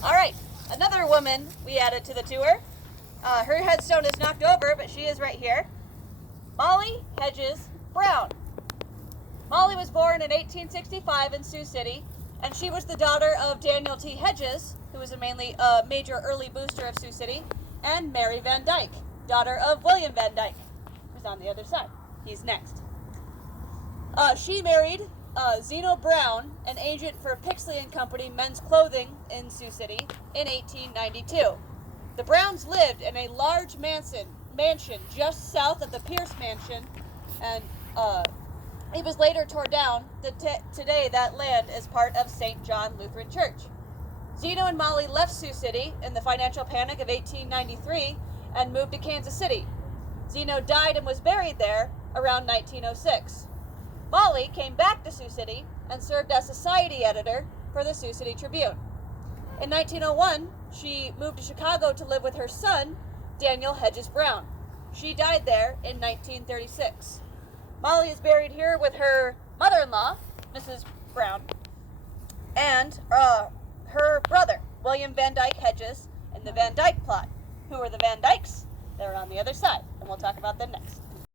All right, another woman we added to the tour. Her headstone is knocked over, but she is right here. Molly Hedges Brown. Molly was born in 1865 in Sioux City, and she was the daughter of Daniel T. Hedges, who was a major early booster of Sioux City, and Mary Van Dyke, daughter of William Van Dyke, who's on the other side. He's next. She married Zeno Brown, an agent for Pixley & Company men's clothing in Sioux City, in 1892. The Browns lived in a large mansion just south of the Pierce Mansion, and it was later torn down. Today that land is part of St. John Lutheran Church. Zeno and Molly left Sioux City in the financial panic of 1893 and moved to Kansas City. Zeno died and was buried there around 1906. Molly came back to Sioux City and served as society editor for the Sioux City Tribune. In 1901, she moved to Chicago to live with her son, Daniel Hedges Brown. She died there in 1936. Molly is buried here with her mother-in-law, Mrs. Brown, and her brother, William Van Dyke Hedges, in the Van Dyke plot. Who are the Van Dykes? They're on the other side, and we'll talk about them next.